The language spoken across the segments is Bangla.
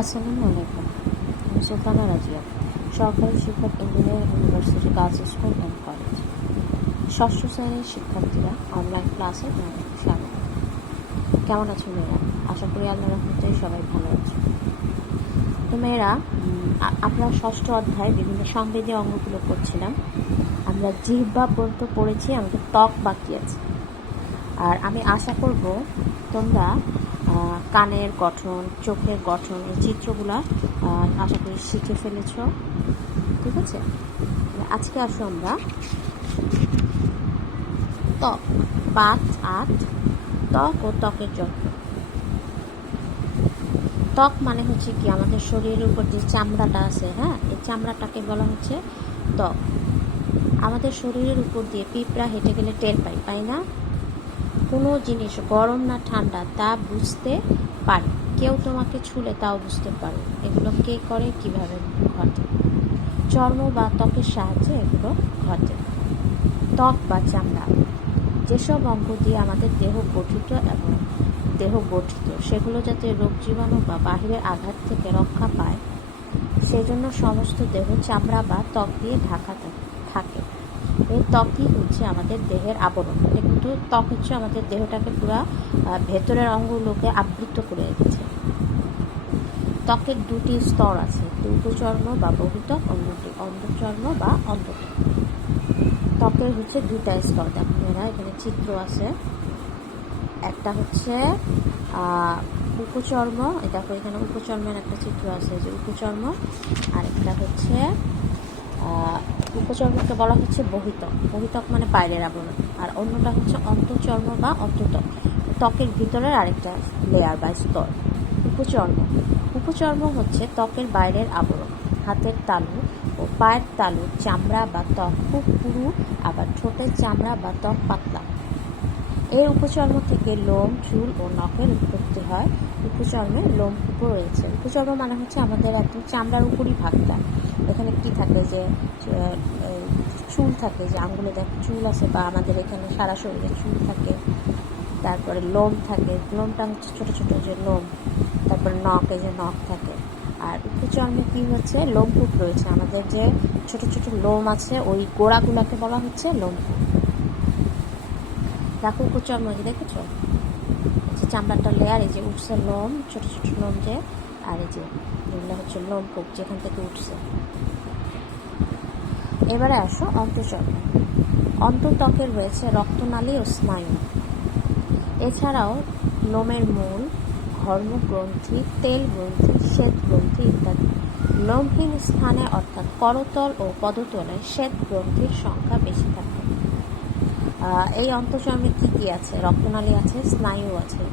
আসসালামু আলাইকুম। আমি সুলতানা রাজিয়া, সরকারি শিক্ষক, engineering university, girls school and college. ষষ্ঠ শ্রেণীর শিক্ষার্থীরা অনলাইন ক্লাসে তোমাদের স্বাগত। কেমন আছো মেয়েরা? আশা করি আল্লাহর রহমতে সবাই ভালো আছো। তো মেয়েরা, আমরা ষষ্ঠ অধ্যায় বিভিন্ন সংবেদীয় অঙ্গগুলো পড়ছিলাম। আমরা জিহ্বা পর্যন্ত পড়েছি, আমাদের ত্বক বাকি আছে। আর আমি আশা করব তোমরা কানের গঠন, চোখের গঠন, এই চিত্রগুলা আশা করি শিখে ফেলেছ। ঠিক আছে, আজকে আসো আমরা ত্বক, বাত আত, ত্বক ও ত্বকের যত্ন। ত্বক মানে হচ্ছে কি, আমাদের শরীরের উপর যে চামড়াটা আছে, হ্যাঁ, এই চামড়াটাকে বলা হচ্ছে ত্বক। আমাদের শরীরের উপর দিয়ে পিঁপড়া হেঁটে গেলে টের পাই না? কোনো জিনিস গরম না ঠান্ডা তা বুঝতে পারে, কেউ তোমাকে ছুলে তাও বুঝতে পারো। এগুলো কে করে, কিভাবে ঘটে? চর্ম বা ত্বকের সাহায্যে এগুলো ঘটে। ত্বক বা চামড়া যেসব অঙ্গ দিয়ে আমাদের দেহ গঠিত, সেগুলো যাতে রোগ জীবাণু বা বাহিরের আঘাত থেকে রক্ষা পায়, সেজন্য সমস্ত দেহ চামড়া বা ত্বক দিয়ে ঢাকা থাকে। এই ত্বকই হচ্ছে আমাদের দেহের আবরণ। কিন্তু ত্বক হচ্ছে আমাদের দেহটাকে পুরা ভেতরের অঙ্গগুলোকে আবৃত করে রেখেছে। ত্বকের দুটি স্তর আছে, উপচর্ম বা বহিত্বক, অন্যটি অন্তঃচর্ম বা অন্তঃত্বক। ত্বকের হচ্ছে দুটা স্তর। দেখুন এরা এখানে চিত্র আছে, একটা হচ্ছে উপচর্ম, দেখো এখানে উপচর্মের একটা চিত্র আছে, যে উপচর্ম, আর একটা হচ্ছে উপচর্মকে বলা হচ্ছে বহিত্বক। বহিত্বক মানে বাইরের আবরণ। আর অন্যটা হচ্ছে অন্তঃচর্ম বা অন্তঃত্বক, ত্বকের ভিতরের আরেকটা লেয়ার বা স্তর। উপচর্ম হচ্ছে ত্বকের বাইরের আবরণ। হাতের তালু ও পায়ের তালুর চামড়া বা ত্বক খুব পুরু, আবার ঠোঁটের চামড়া বা ত্বক পাতলা। এই উপচর্ম থেকে লোম, চুল ও নখের উৎপত্তি হয়। উপচর্মের লোমকূপও রয়েছে। উপচর্ম মানে হচ্ছে আমাদের একদম চামড়ার উপরই ভাগটা। এখানে কি থাকে, যে চুল থাকে, যে আঙ্গুলে দেখ চুল আছে, বা আমাদের এখানে সারা শরীরে চুল থাকে। তারপরে লোম থাকে, লোমটা হচ্ছে ছোট ছোট যে লোম। তারপরে নখে যে নখ থাকে। আর উপচর্মে কি হচ্ছে, লোমকূপ রয়েছে। আমাদের যে ছোট ছোট লোম আছে, ওই গোড়াগুলোকে বলা হচ্ছে লোমকূপ। দেখো উপচর্ম, যে দেখেছো, যে চামড়াটা লেয়ার, এই যে উঠছে লোম, ছোট ছোট লোম যে, আর এই যে এগুলো হচ্ছে লোমকূপ, যেখান থেকে উঠছে। এবারে আসো অন্তঃচর্ম। অন্তঃত্বকের রয়েছে রক্তনালী ও স্নায়ু। এছাড়াও লোমের মূল, ঘর্মগ্রন্থি, তেল গ্রন্থি, শ্বেত গ্রন্থি ইত্যাদি। লোমহীন স্থানে অর্থাৎ করতল ও পদতলে শ্বেত গ্রন্থির সংখ্যা বেশি থাকে। এই অন্তঃচর্মে কী কী আছে? রক্তনালী আছে, স্নায়ু আছে।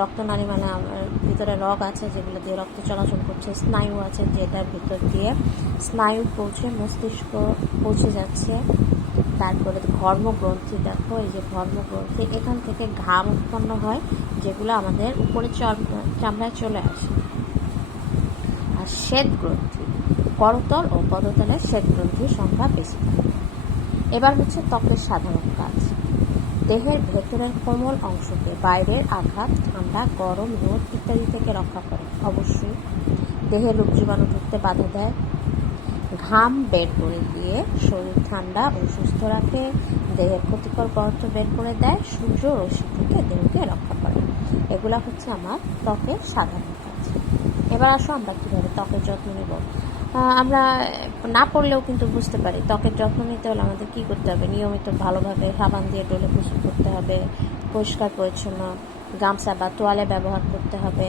রক্তনালী মানে আমার ভিতরে রগ আছে, যেগুলো দিয়ে রক্ত চলাচল করছে। স্নায়ু আছে, যেটার ভিতর দিয়ে স্নায়ু মস্তিষ্ক পৌঁছে যাচ্ছে। তারপরে ঘর্মগ্রন্থি, দেখো এই যে ঘর্মগ্রন্থি, এখান থেকে ঘাম উৎপন্ন হয়, যেগুলো আমাদের উপরে চামড়ায় চলে আসে। আর শ্বেত গ্রন্থি, করতল ও পদতলে শ্বেত গ্রন্থির সংখ্যা বেশি থাকে। এবার হচ্ছে ত্বকের সাধারণ কাজ। দেহের ভেতরের কোমল অংশকে বাইরের আঘাত, ঠান্ডা, গরম, রোদ ইত্যাদি থেকে রক্ষা করে। অবশ্যই দেহে রোগ জীবাণু ঢুকতে বাধা দেয়। ঘাম বের করে দিয়ে শরীর ঠান্ডা ও সুস্থ রাখে। দেহের ক্ষতিকর পদার্থ বের করে দেয়। সূর্য রশ্মি থেকে দেহকে রক্ষা করে। এগুলা হচ্ছে আমার ত্বকের সাধারণ কাজ। এবার আসো আমরা কীভাবে ত্বকের যত্ন নেব। আমরা না পড়লেও কিন্তু বুঝতে পারি। ত্বকের যত্ন নিতে হলে আমাদের কী করতে হবে? নিয়মিত ভালোভাবে সাবান দিয়ে ডলে গোসল করতে হবে। পরিষ্কার পরিচ্ছন্ন গামছা বা তোয়ালে ব্যবহার করতে হবে।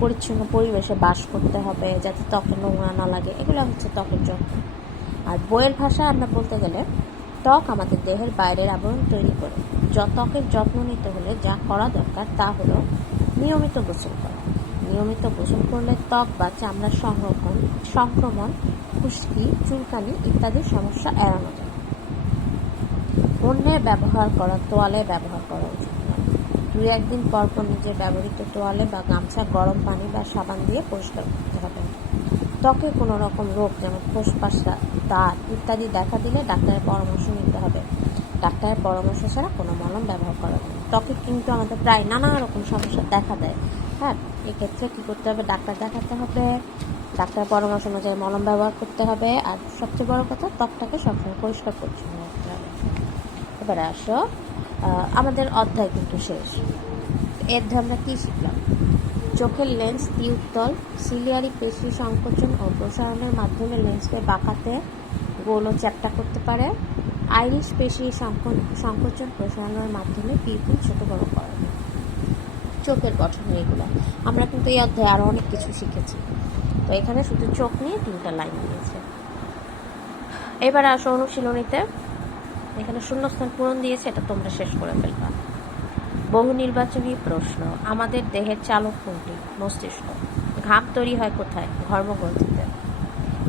পরিচ্ছন্ন পরিবেশে বাস করতে হবে, যাতে ত্বকে নোংরা না লাগে। এগুলো হচ্ছে ত্বকের যত্ন। আর বইয়ের ভাষায় আমরা বলতে গেলে, ত্বক আমাদের দেহের বাইরের আবরণ তৈরি করে। ত্বকের যত্ন নিতে হলে যা করা দরকার তা হলো নিয়মিত গোসল করা। নিয়মিত গোসল করলে ত্বক বা চামড়ার সংক্রমণ, খুশকি, চুলকানি ইত্যাদি সমস্যা এড়ানো যায়। অন্যের ব্যবহার করা তোয়ালে ব্যবহার করা উচিত নয়। 2-1 দিন পর পর নিজের ব্যবহৃত তোয়ালে বা গামছা গরম পানি বা সাবান দিয়ে পরিষ্কার করতে হবে। ত্বকে কোনো রকম রোগ, যেমন ফোসফাস, দাঁত ইত্যাদি দেখা দিলে ডাক্তারের পরামর্শ নিতে হবে। ডাক্তারের পরামর্শ ছাড়া কোনো মলম ব্যবহার করা যাবে না। ত্বকে কিন্তু আমাদের প্রায় নানা রকম সমস্যা দেখা দেয়। হ্যাঁ, এক্ষেত্রে কী করতে হবে, ডাক্তার দেখাতে হবে, ডাক্তার পরামর্শ অনুযায়ী মলম ব্যবহার করতে হবে, আর সবচেয়ে বড় কথা ত্বকটাকে সবসময় পরিষ্কার পরিচ্ছন্ন রাখতে হবে। এবারে আসো, আমাদের অধ্যায় কিন্তু শেষ। এর ধরে আমরা কী শিখলাম? চোখের লেন্স দ্বিউত্তল, সিলিয়ারি পেশি সংকোচন ও প্রসারণের মাধ্যমে লেন্সকে বাঁকাতে, গোল ও চ্যাপ্টা করতে পারে। আইরিশ পেশি সংকোচন প্রসারণের মাধ্যমে পিউপিল ছোট বড় করা যায়। চোখের গঠন এগুলো আমরা কিন্তু এই অধ্যায়ে আরও অনেক কিছু শিখেছি। তো এখানে শুধু চোখ নিয়ে 3টা লাইন দিয়েছে। এবারে আসো অনুশীলনীতে। এখানে শূন্যস্থান পূরণ দিয়েছে, এটা তোমরা শেষ করে ফেলবা। বহু নির্বাচনী প্রশ্ন। আমাদের দেহের চালক কোনটি? মস্তিষ্ক। ঘাম তৈরি হয় কোথায়? ঘর্মগ্রন্থিতে।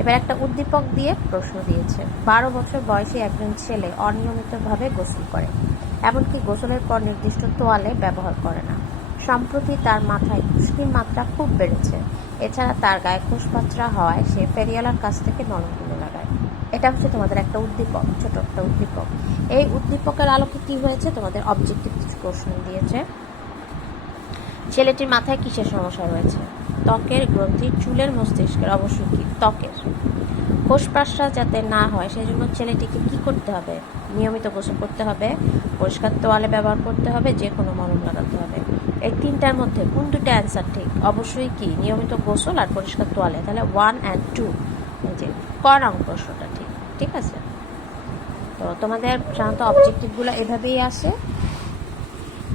এবার একটা উদ্দীপক দিয়ে প্রশ্ন দিয়েছে। 12 বছর বয়সী একজন ছেলে অনিয়মিতভাবে গোসল করে, এমনকি গোসলের পর নির্দিষ্ট তোয়ালে ব্যবহার করে না। সম্প্রতি তার মাথায় খুশকির মাত্রা খুব বেড়েছে। এছাড়া তার গায়ে খোসপাত্রা হওয়ায় সে ফেরিওয়ালার কাছ থেকে মলম কিনে লাগায়। এটা হচ্ছে তোমাদের একটা উদ্দীপক, ছোট একটা উদ্দীপক। এই উদ্দীপকের আলোকে কি হয়েছে, তোমাদের অবজেক্টিভ কিছু প্রশ্ন দিয়েছে। ছেলেটির মাথায় কিসের সমস্যা রয়েছে? ত্বকের, গ্রন্থির, চুলের, মস্তিষ্কের? অবশ্যই কি ত্বকের। কোষপ্রাশ্রা যাতে না হয় সেজন্য ছেলেটিকে কি করতে হবে? নিয়মিত গোসল করতে হবে, পরিষ্কার তোয়ালে ব্যবহার করতে হবে, যে কোনো মলম লাগাতে হবে। এই 3টার মধ্যে কোন 2টা অ্যান্সার ঠিক? অবশ্যই কি নিয়মিত গোসল আর পরিষ্কার তোয়ালে। তাহলে 1 and 2 যে ক নং প্রশ্নটা ঠিক। ঠিক আছে, তো তোমাদের সাধারণত অবজেক্টিভগুলো এভাবেই আসে।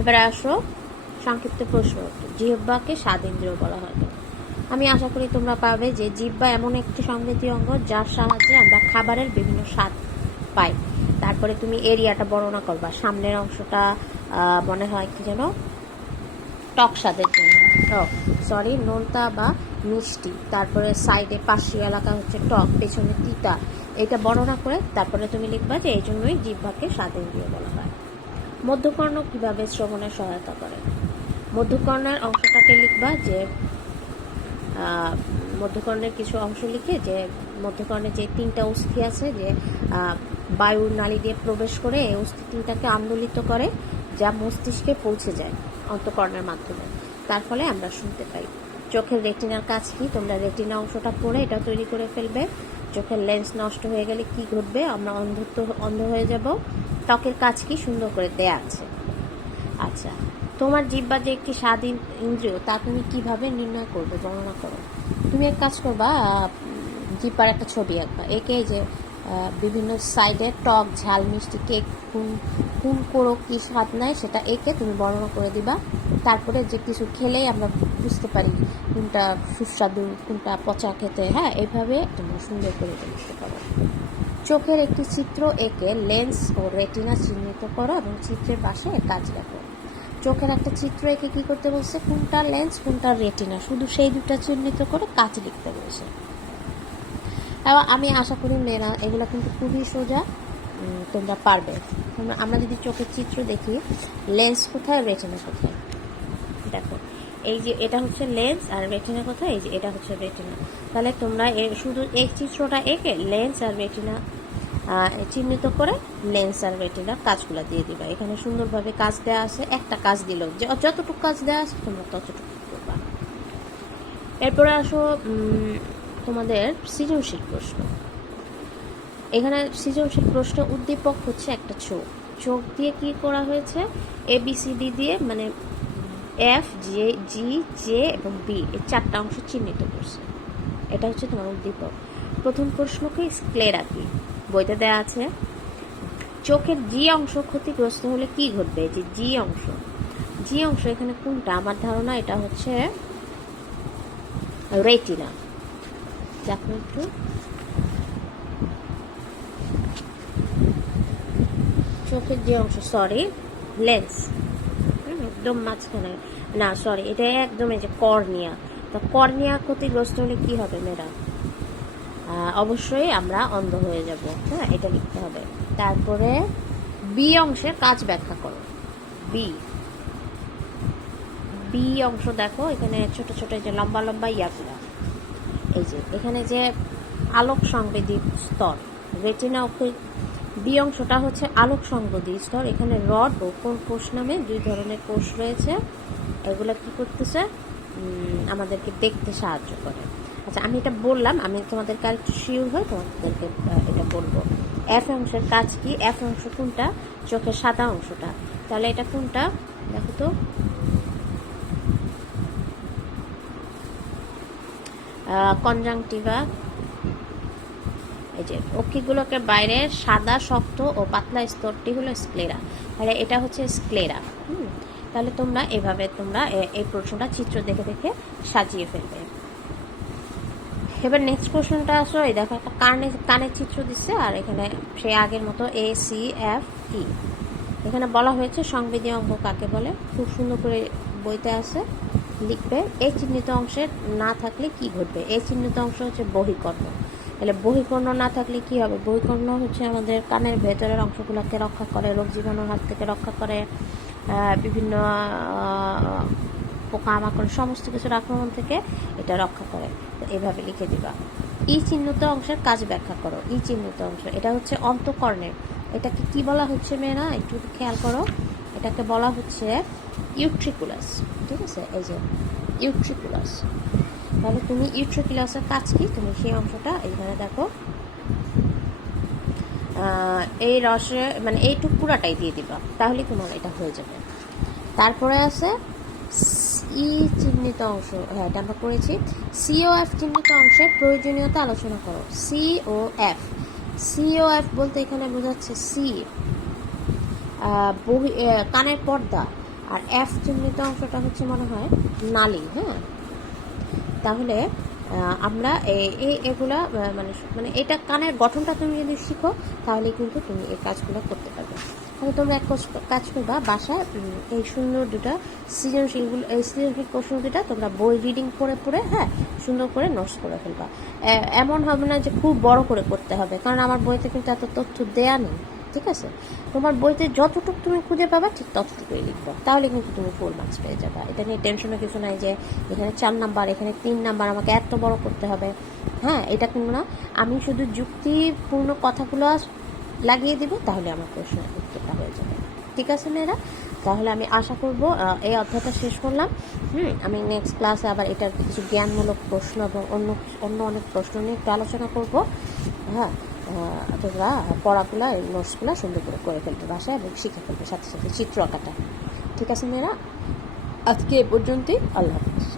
এবারে আসো সংক্ষিপ্ত প্রশ্ন। জিহ্বাকে স্বাদেন্দ্রিয় বলা হয়। আমি আশা করি তোমরা পাবে যে জিহ্বা এমন একটি সংবেদী অঙ্গ যার সাহায্যে আমরা খাবারের বিভিন্ন স্বাদ পাই। তারপরে তুমি এরিয়াটা বর্ণনা করবা। সামনের অংশটা মনে হয় কি যেন টক স্বাদের জন্য, নোনতা বা মিষ্টি। তারপরে সাইডে পাশি এলাকা হচ্ছে টক, পেছনে তিতা। এটা বর্ণনা করে তারপরে তুমি লিখবা যে এই জন্যই জিহ্বাকে স্বাদেন্দ্রিয় বলা হয়। মধ্যকর্ণ কিভাবে শ্রবণে সহায়তা করে? মধ্যকর্ণের অংশটাকে লিখবা যে মধ্যকর্ণের কিছু অংশ লিখে যে মধ্যকর্ণে যে 3টা অস্থি আছে, যে বায়ুর নালী দিয়ে প্রবেশ করে এই অস্থি 3টাকে আন্দোলিত করে, যা মস্তিষ্কে পৌঁছে যায় অন্তঃকর্ণের মাধ্যমে। তার ফলে আমরা শুনতে পাই। চোখের রেটিনার কাজ কি? তোমরা রেটিনা অংশটা পড়ে এটা তৈরি করে ফেলবে। চোখের লেন্স নষ্ট হয়ে গেলে কি ঘটবে? আমরা অন্ধ হয়ে যাব। ত্বকের কাজ কি? সুন্দর করে দেয়া আছে। আচ্ছা, তোমার জিহ্বা যে একটি স্বাদ ইন্দ্রিয়, তা তুমি কিভাবে নির্ণয় করবে? বর্ণনা করো। তুমি এক কাজ করবা, জিহ্বার একটা ছবি আঁকবা, একে যে বিভিন্ন সাইডে টক, ঝাল, মিষ্টি, কেক কোন করো কি স্বাদ নেয় সেটা একে তুমি বর্ণনা করে দিবা। তারপরে যে কিছু খেলেই আমরা বুঝতে পারি কোনটা সুস্বাদু, কোনটা পচা খেতে। হ্যাঁ, এইভাবে তোমরা সুন্দর করে বুঝতে পারো। চোখের একটি চিত্র এঁকে লেন্স ও রেটিনা চিহ্নিত করো এবং চিত্রের পাশে কাজ রাখো। চোখের একটা চিত্র এঁকে কি করতে বলছে? কোনটা লেন্স, কোনটা রেটিনা, শুধু সেই 2টা চিহ্নিত করে কাজ লিখতে বলছে। এবং আমি আশা করি মেয়েরা এগুলো কিন্তু খুবই সোজা, তোমরা পারবে। আমরা যদি চোখের চিত্র দেখি, লেন্স কোথায়, রেটিনা কোথায়? দেখো, এই যে এটা হচ্ছে লেন্স আর রেটিনা কোথায়? এই যে এটা হচ্ছে রেটিনা। তাহলে তোমরা শুধু এই চিত্রটা এঁকে লেন্স আর রেটিনা চিহ্নিত করে লেন্স আর রেটিনার কাজগুলো দিয়ে দিবা। এখানে সুন্দরভাবে কাজ দেওয়া আছে। একটা কাজ দিল, যতটুকু কাজ দেওয়া আছে তোমরা ততটুকু করবা। এরপরে আসো তোমাদের সৃজনশীল প্রশ্ন। এখানে সৃজনশীল প্রশ্ন উদ্দীপক হচ্ছে একটা চোখ দিয়ে কি করা হয়েছে? ABCD দিয়ে, মানে F, G, J এবং B, এই 4টা অংশ চিহ্নিত করছে। এটা হচ্ছে তোমার উদ্দীপক। প্রথম প্রশ্নকে স্ক্লেরা কি? বইতে দেওয়া আছে। চোখের জি অংশ ক্ষতিগ্রস্ত হলে কি ঘটবে? যে জি অংশ এখানে কোনটা? আমার ধারণা এটা হচ্ছে রেটিনা। দেখো একটু, চোখের যে অংশ, লেন্স, একদম মাঝখানে না, এটা একদম এই যে কর্নিয়া। তো কর্নিয়া ক্ষতিগ্রস্ত হলে কি হবে মেয়েরা? অবশ্যই আমরা অন্ধ হয়ে যাব। হ্যাঁ, এটা লিখতে হবে। তারপরে বি অংশের কাজ ব্যাখ্যা করো। বি অংশ দেখো, এখানে ছোট ছোট যে লম্বা লম্বা ইয়াগুলা, এই যে এখানে যে আলোক সংবেদী স্তর, রেটিনা বি অংশটা হচ্ছে আলোক সংবেদী স্তর। এখানে রড ও কোন কোষ নামে 2 ধরনের কোষ রয়েছে। এগুলা কি করতেছে? আমাদেরকে দেখতে সাহায্য করে। আচ্ছা, আমি এটা বললাম, আমি তোমাদেরকে আর একটু শিওর হয়ে তোমাদেরকে এটা বলবো। এফ অংশের কাজ কি? এফ অংশ কোনটা? চোখের সাদা অংশটা। তাহলে এটা কোনটা দেখো তো? কনজাংটিভা। এই যে অক্ষিগুলোকে বাইরে সাদা শক্ত ও পাতলা স্তরটি হলো স্ক্লেরা। তাহলে এটা হচ্ছে স্ক্লেরা। তাহলে তোমরা এভাবে তোমরা এই প্রশ্নটা চিত্র দেখে দেখে সাজিয়ে ফেলবে। এবার নেক্সট প্রশ্নটা আসো, এই দেখো একটা কানের চিত্র দিচ্ছে, আর এখানে সেই আগের মতো এ সি এফ ই। এখানে বলা হয়েছে সংবেদী অঙ্গ কাকে বলে। খুব সুন্দর করে বইতে আছে, লিখবে। এই চিহ্নিত অংশের না থাকলে কি ঘটবে? এই চিহ্নিত অংশ হচ্ছে বহিকর্ণ। তাহলে বহিকর্ণ না থাকলে কি হবে? বহিকর্ণ হচ্ছে আমাদের কানের ভেতরের অংশগুলোকে রক্ষা করে, রোগ জীবাণুর হাত থেকে রক্ষা করে, বিভিন্ন পোকামাকড় সমস্ত কিছুর আক্রমণ থেকে এটা রক্ষা করে। তো এভাবে লিখে দিবা। ই চিহ্নিত অংশের কাজ ব্যাখ্যা করো। ই চিহ্নিত অংশ এটা হচ্ছে অন্তঃকর্ণের। এটাকে কি বলা হচ্ছে মেয়েরা? একটু খেয়াল করো। এটাকে বলা হচ্ছে ইউট্রিকুলাস। ঠিক আছে, এই যে ইউট্রিকুলাস। তাহলে তুমি ইউট্রিকুলাসের কাজ কি? তুমি সেই অংশটা এইখানে দেখো, এই রসে মানে এইটুক পুরাটাই দিয়ে দিবা, তাহলে তোমার এটা হয়ে যাবে। তারপরে আছে ই চিহ্নিত অংশ। হ্যাঁ, এটা আমরা করেছি। সি ও এফ চিহ্নিত অংশের প্রয়োজনীয়তা আলোচনা করো। সি ও এফ। সি ও এফ বলতে এখানে বোঝাচ্ছে সি কানের পর্দা, আর এফ চিহ্নিত অংশটা হচ্ছে মনে হয় নালী। হ্যাঁ, তাহলে আমরা এগুলা মানে মানে এটা কানের গঠনটা তুমি যদি শিখো, তাহলে কিন্তু তুমি এই কাজগুলো করতে পারবে। তাহলে তোমরা এক কাজ করবা, বাসায় এই সুন্দর দুটা সৃজনশীলগুলো, এই সৃজনশীল প্রশ্ন দুটা তোমরা বই রিডিং পড়ে পড়ে, হ্যাঁ, সুন্দর করে নোটস করে ফেলবা। এমন হবে না যে খুব বড় করে করতে হবে, কারণ আমার বইতে কিন্তু এত তথ্য দেয়া নেই। ঠিক আছে, তোমার বইতে যতটুকু তুমি খুঁজে পাবা ঠিক ততটুকুই লিখবো, তাহলে কিন্তু তুমি ফুল মার্কস পেয়ে যাবা। এটা নিয়ে টেনশনের কিছু নাই যে এখানে 4 নাম্বার, এখানে 3 নাম্বার, আমাকে এত বড় করতে হবে। হ্যাঁ, এটা কিন্তু না, আমি শুধু যুক্তিপূর্ণ কথাগুলো লাগিয়ে দিব, তাহলে আমার প্রশ্নের উত্তরটা হয়ে যাবে। ঠিক আছে মেয়েরা, তাহলে আমি আশা করব এই অধ্যায়টা শেষ করলাম। আমি নেক্সট ক্লাসে আবার এটার কিছু জ্ঞানমূলক প্রশ্ন এবং অন্য অনেক প্রশ্ন নিয়ে একটু আলোচনা করব। হ্যাঁ, তোমরা পড়াগুলো, এই নোটসগুলো সুন্দর করে ফেলবে বাসায়, এবং শিখে ফেলবে সাথে সাথে চিত্র আঁকাটা। ঠিক আছে মেয়েরা, আজকে এ পর্যন্তই। আল্লাহ হাফিজ।